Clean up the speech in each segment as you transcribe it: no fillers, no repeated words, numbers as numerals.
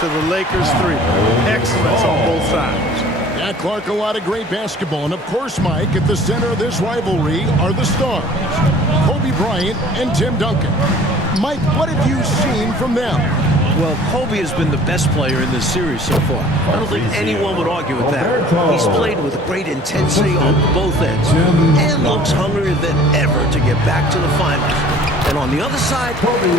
To the Lakers 3. Excellence on both sides. Yeah, Clark, a lot of great basketball. And, of course, Mike, at the center of this rivalry are the stars, Kobe Bryant and Tim Duncan. Mike, what have you seen from them? Well, Kobe has been the best player in this series so far. I don't think anyone would argue with that. He's played with great intensity on both ends and looks hungrier than ever to get back to the finals. And on the other side,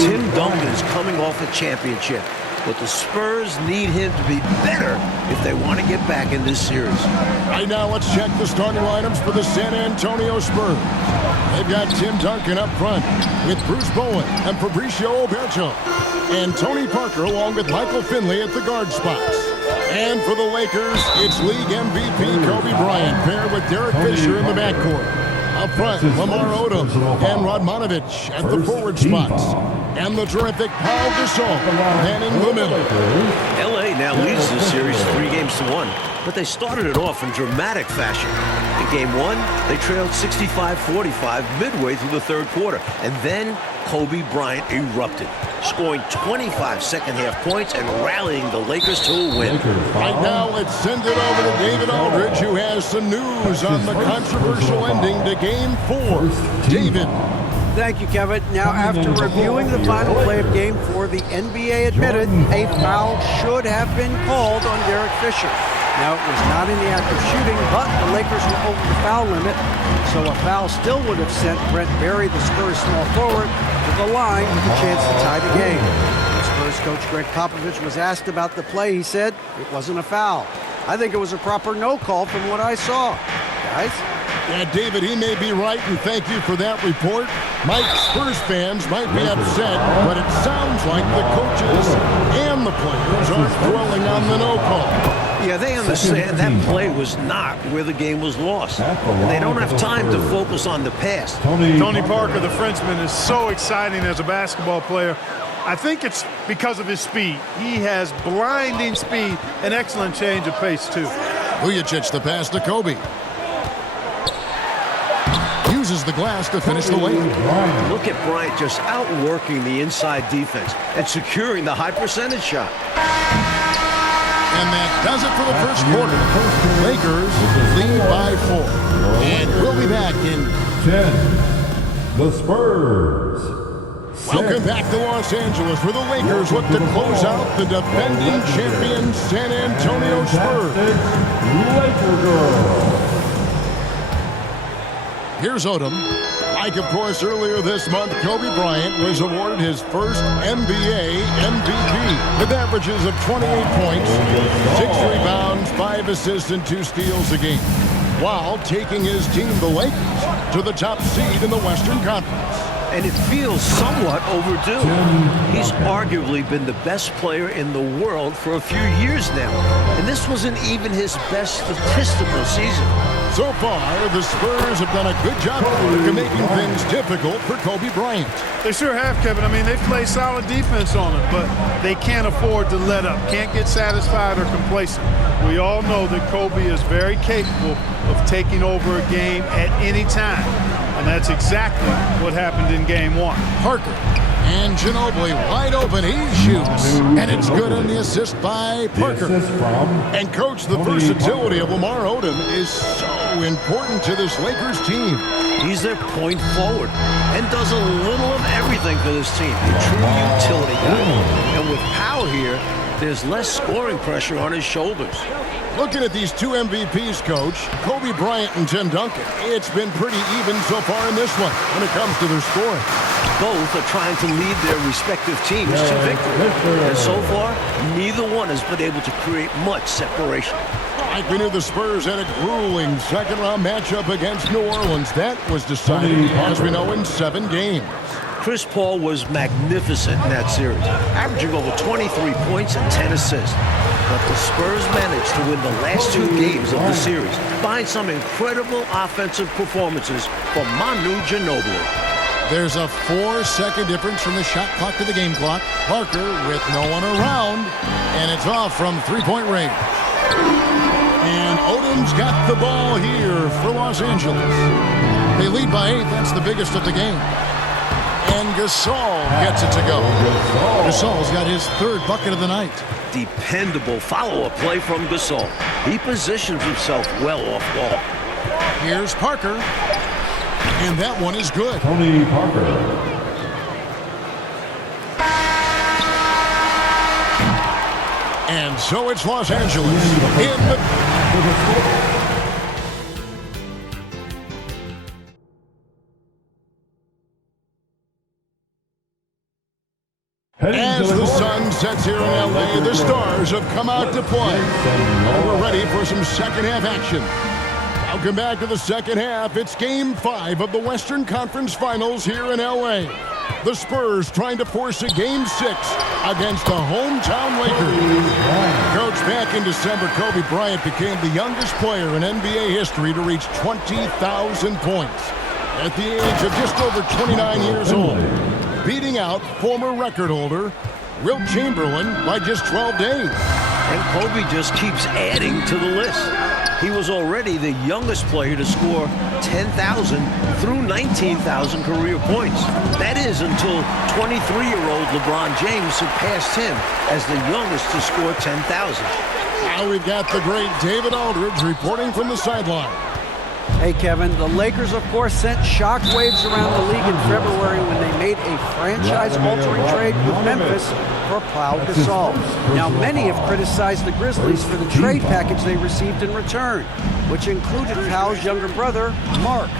Tim Duncan is coming off a championship. But the Spurs need him to be better if they want to get back in this series. Right now, let's check the starting lineups for the San Antonio Spurs. They've got Tim Duncan up front with Bruce Bowen and Fabricio Oberto. And Tony Parker along with Michael Finley at the guard spots. And for the Lakers, it's league MVP Kobe Bryant paired with Derek Fisher in the backcourt. Up front, Lamar Odom and Radmanovic at the forward spots. And the terrific Paul Gasol manning the middle. L.A. now leads this series 3-1, but they started it off in dramatic fashion. In Game 1, they trailed 65-45 midway through the third quarter, and then Kobe Bryant erupted, scoring 25 second-half points and rallying the Lakers to a win. Right now, let's send it over to David Aldridge, who has some news on the controversial ending to Game 4. David. Thank you, Kevin. Now, after reviewing the final play of Game 4, the NBA admitted a foul should have been called on Derek Fisher. Now, it was not in the act of shooting, but the Lakers were over the foul limit, so a foul still would have sent Brent Berry, the Spurs small forward, to the line with a chance to tie the game. When Spurs coach Greg Popovich was asked about the play, he said it wasn't a foul. I think it was a proper no call from what I saw. Guys? Yeah, David, he may be right, and thank you for that report. Mike, Spurs fans might be upset, but it sounds like the coaches and the players are dwelling on the no call. Yeah, they understand that play was not where the game was lost. And they don't have time to focus on the past. Tony Parker, the Frenchman, is so exciting as a basketball player. I think it's because of his speed. He has blinding speed and excellent change of pace, too. Vujacic the pass to Kobe. Uses the glass to finish the lane. Look at Bryant just outworking the inside defense and securing the high percentage shot. And that does it for the first quarter. Lakers lead by 4. And we'll be back in 10. The Spurs. Welcome back to Los Angeles, where the Lakers look to close out the defending champion San Antonio Spurs. Laker girl. Here's Odom. Like, of course, earlier this month, Kobe Bryant was awarded his first NBA MVP with averages of 28 points, 6 rebounds, 5 assists, and 2 steals a game, while taking his team, the Lakers, to the top seed in the Western Conference. And it feels somewhat overdue. He's arguably been the best player in the world for a few years now. And this wasn't even his best statistical season. So far, the Spurs have done a good job of making things difficult for Kobe Bryant. They sure have, Kevin. I mean, they've played solid defense on him, but they can't afford to let up. Can't get satisfied or complacent. We all know that Kobe is very capable of taking over a game at any time. And that's exactly what happened in Game 1. Parker and Ginobili wide open. He shoots. And it's good on the assist by Parker. And, Coach, the versatility of Lamar Odom is so important to this Lakers team. He's their point forward and does a little of everything for this team. A true utility guy. And with power here, there's less scoring pressure on his shoulders. Looking at these two MVPs, Coach, Kobe Bryant and Tim Duncan, it's been pretty even so far in this one when it comes to their scoring. Both are trying to lead their respective teams to victory. And so far, neither one has been able to create much separation. Like we knew the Spurs had a grueling second-round matchup against New Orleans. That was decided, as we know, in 7 games. Chris Paul was magnificent in that series, averaging over 23 points and 10 assists. But the Spurs managed to win the last 2 games of the series behind some incredible offensive performances from Manu Ginobili. There's a 4-second difference from the shot clock to the game clock. Parker with no one around, and it's off from 3-point range. And Odom's got the ball here for Los Angeles. They lead by 8. That's the biggest of the game. And Gasol gets it to go. Gasol's got his 3rd bucket of the night. Dependable follow-up play from Gasol. He positions himself well off ball. Here's Parker. And that one is good. Tony Parker. And so it's Los Angeles in the... As the sun sets here in LA, the Stars have come out to play. And we're ready for some second half action. Welcome back to the second half. It's Game 5 of the Western Conference Finals here in LA. The Spurs trying to force a Game 6 against the hometown Lakers. Coach, back in December, Kobe Bryant became the youngest player in NBA history to reach 20,000 points at the age of just over 29 years old, beating out former record holder Wilt Chamberlain by just 12 days. And Kobe just keeps adding to the list. He was already the youngest player to score 10,000 through 19,000 career points. That is until 23-year-old LeBron James surpassed him as the youngest to score 10,000. Now we've got the great David Aldridge reporting from the sideline. Hey, Kevin, the Lakers, of course, sent shockwaves around the league in February when they made a franchise-altering trade with Memphis for Pau Gasol. Now, many have criticized the Grizzlies for the trade package they received in return, which included Pau's younger brother, Mark.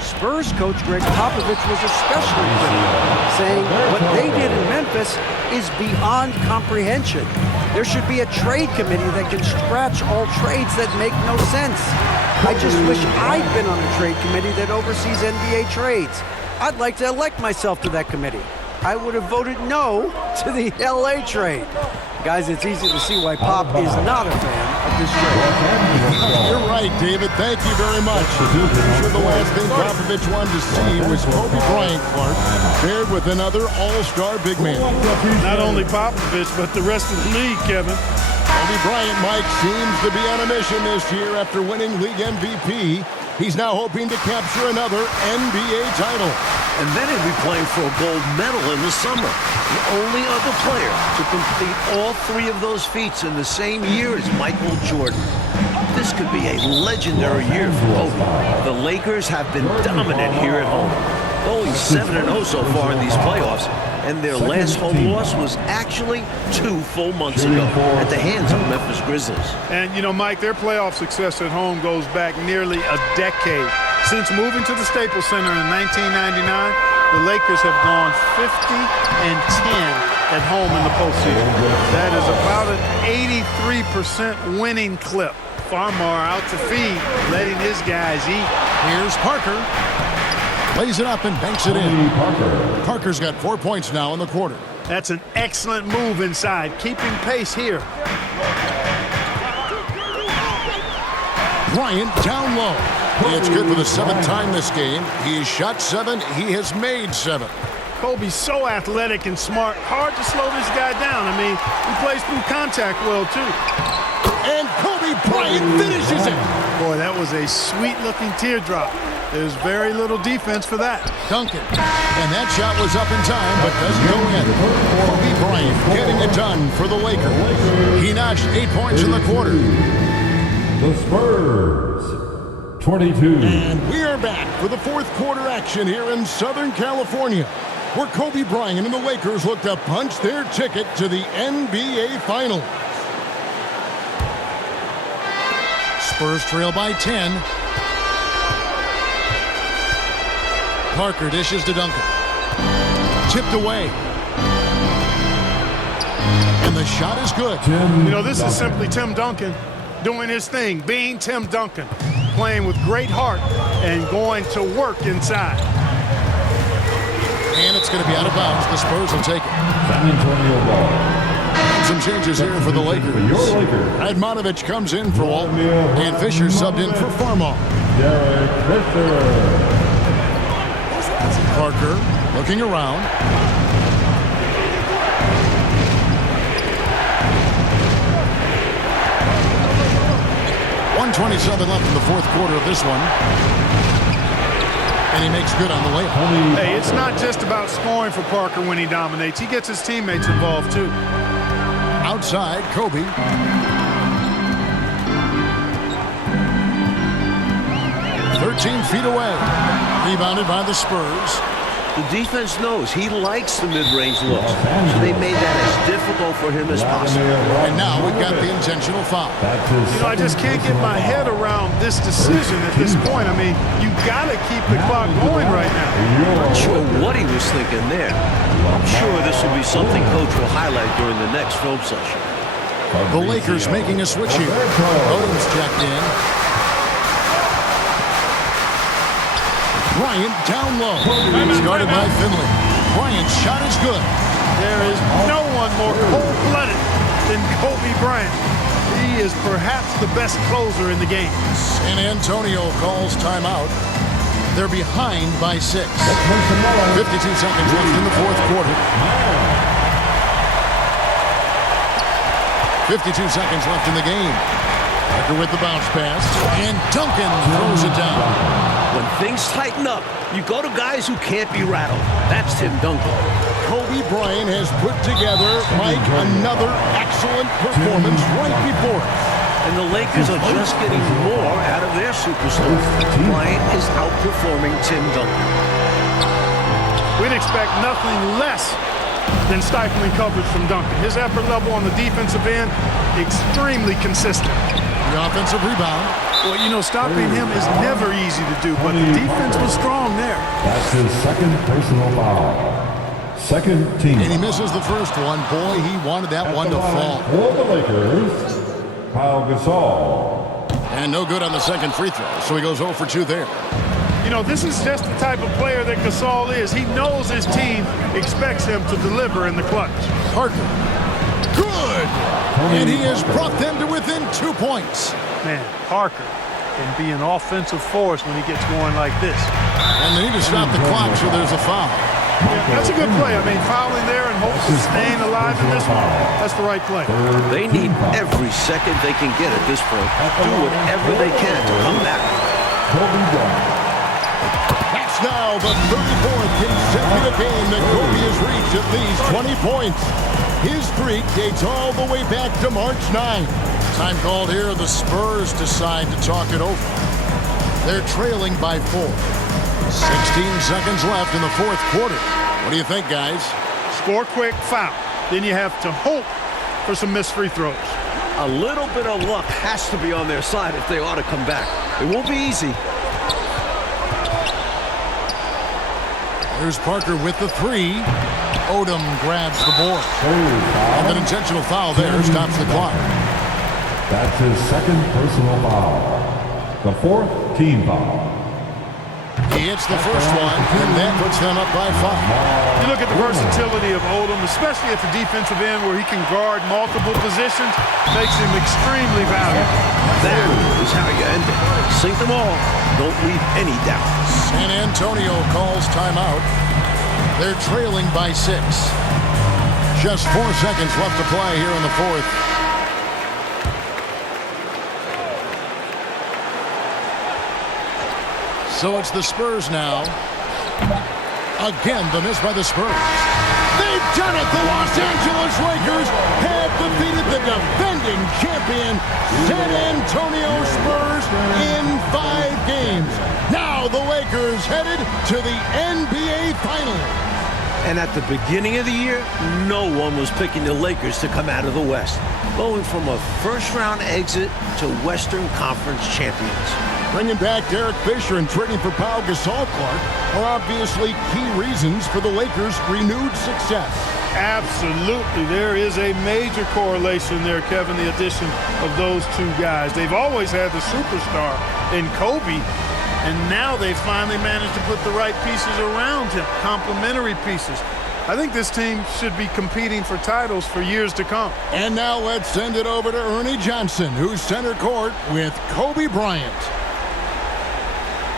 Spurs coach Greg Popovich was especially critical, saying what they did in Memphis is beyond comprehension. There should be a trade committee that can scratch all trades that make no sense. I just wish I'd been on a trade committee that oversees NBA trades. I'd like to elect myself to that committee. I would have voted no to the LA trade. Guys, it's easy to see why Pop is not a fan of this trade. You're right, David. Thank you very much. I'm sure the last thing Popovich wanted to see was Kobe Bryant, Clark, paired with another all-star big man. Not only Popovich, but the rest of the league, Kevin. Kobe Bryant, Mike, seems to be on a mission this year after winning league MVP. He's now hoping to capture another NBA title. And then he'll be playing for a gold medal in the summer. The only other player to complete all three of those feats in the same year is Michael Jordan. This could be a legendary year for Kobe. The Lakers have been dominant here at home. Going 7-0 so far in these playoffs, and their last home loss was actually 2 full months ago at the hands of Memphis Grizzlies. And, you know, Mike, their playoff success at home goes back nearly a decade. Since moving to the Staples Center in 1999, the Lakers have gone 50-10 at home in the postseason. That is about an 83% winning clip. Farmar out to feed, letting his guys eat. Here's Parker. Plays it up and banks it in. Parker's got 4 points now in the quarter. That's an excellent move inside, keeping pace here. Bryant down low. It's good for the 7th time this game. He's shot 7. He has made 7. Kobe's so athletic and smart. Hard to slow this guy down. I mean, he plays through contact well, too. And Kobe Bryant finishes it. Boy, that was a sweet-looking teardrop. There's very little defense for that. Duncan. And that shot was up in time, but doesn't go in. Kobe Bryant getting it done for the Lakers. He notched 8 points in the quarter. The Spurs, 22. And we are back for the 4th quarter action here in Southern California, where Kobe Bryant and the Lakers look to punch their ticket to the NBA Finals. Spurs trail by 10. Parker dishes to Duncan. Tipped away. And the shot is good. You know, this is simply Tim Duncan doing his thing, being Tim Duncan, playing with great heart and going to work inside. And it's going to be out of bounds. The Spurs will take it. San Antonio ball. Some changes here for the Lakers. Admonovich comes in for Walt, and Fisher subbed in for Farmar. Derek Fisher. Parker looking around. .127 left in the 4th quarter of this one. And he makes good on the layup. Hey, it's not just about scoring for Parker when he dominates. He gets his teammates involved, too. outside, Kobe. 13 feet away. Rebounded by the Spurs. The defense knows he likes the mid-range looks, so they made that as difficult for him as possible. And now we've got the intentional foul. I just can't get my head around this decision at this point. I mean, you got to keep the clock going right now. Not sure what he was thinking there. I'm sure this will be something Coach will highlight during the next film session. The Lakers making a switch here. Odom's checked in. Bryant down low. Guarded by Finley. Bryant's shot is good. There is no one more cold-blooded than Kobe Bryant. He is perhaps the best closer in the game. San Antonio calls timeout. They're behind by 6. 52 seconds left in the fourth quarter. 52 seconds left in the game. Parker with the bounce pass. And Duncan throws it down. When things tighten up, you go to guys who can't be rattled. That's Tim Duncan. Kobe Bryant has put together, Mike, another excellent performance right before us. And the Lakers are just getting more out of their superstar. Bryant is outperforming Tim Duncan. We'd expect nothing less than stifling coverage from Duncan. His effort level on the defensive end, extremely consistent. The offensive rebound. Well, you know, stopping him is never easy to do, but the defense was strong there. That's his second personal foul. Second team. And he misses the first one. Boy, he wanted that one to fall. For the Lakers, Pau Gasol. And no good on the second free throw, so he goes 0 for 2 there. You know, this is just the type of player that Gasol is. He knows his team expects him to deliver in the clutch. Parker. Good! And he has brought them to within 2 points. Man, Parker can be an offensive force when he gets going like this. And they need to stop the clock, so there's a foul. Yeah, that's a good play. I mean, fouling there and hopes of staying alive in this one, that's the right play. They need every second they can get at this point. Do whatever they can to come back. That's now the 34th consecutive game that Kobe has reached at least 20 points. His streak dates all the way back to March 9. Time called here, the Spurs decide to talk it over. They're trailing by 4. 16 seconds left in the fourth quarter. What do you think, guys? Score quick, foul. Then you have to hope for some missed free throws. A little bit of luck has to be on their side if they ought to come back. It won't be easy. There's Parker with the 3. Odom grabs the board. And an intentional foul there stops the clock. That's his second personal foul. The fourth team foul. He hits the first one, and that puts them up by 5. You look at the versatility of Odom, especially at the defensive end where he can guard multiple positions, makes him extremely valuable. That is how you end it. Sink them all. Don't leave any doubt. San Antonio calls timeout. They're trailing by 6. Just 4 seconds left to play here in the fourth. So it's the Spurs now. Again, the miss by the Spurs. They've done it! The Los Angeles Lakers have defeated the defending champion San Antonio Spurs in 5 games. Now the Lakers headed to the NBA Finals. And at the beginning of the year, no one was picking the Lakers to come out of the West, going from a first-round exit to Western Conference champions. Bringing back Derek Fisher and trading for Pau Gasol Clark are obviously key reasons for the Lakers' renewed success. Absolutely. There is a major correlation there, Kevin, the addition of those two guys. They've always had the superstar in Kobe, and now they finally managed to put the right pieces around him, complementary pieces. I think this team should be competing for titles for years to come. And now let's send it over to Ernie Johnson, who's center court with Kobe Bryant.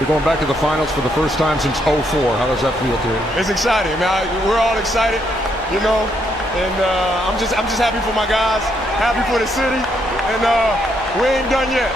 You're going back to the finals for the first time since '04. How does that feel to you? It's exciting, man. We're all excited, you know, and I'm just happy for my guys, happy for the city, and we ain't done yet.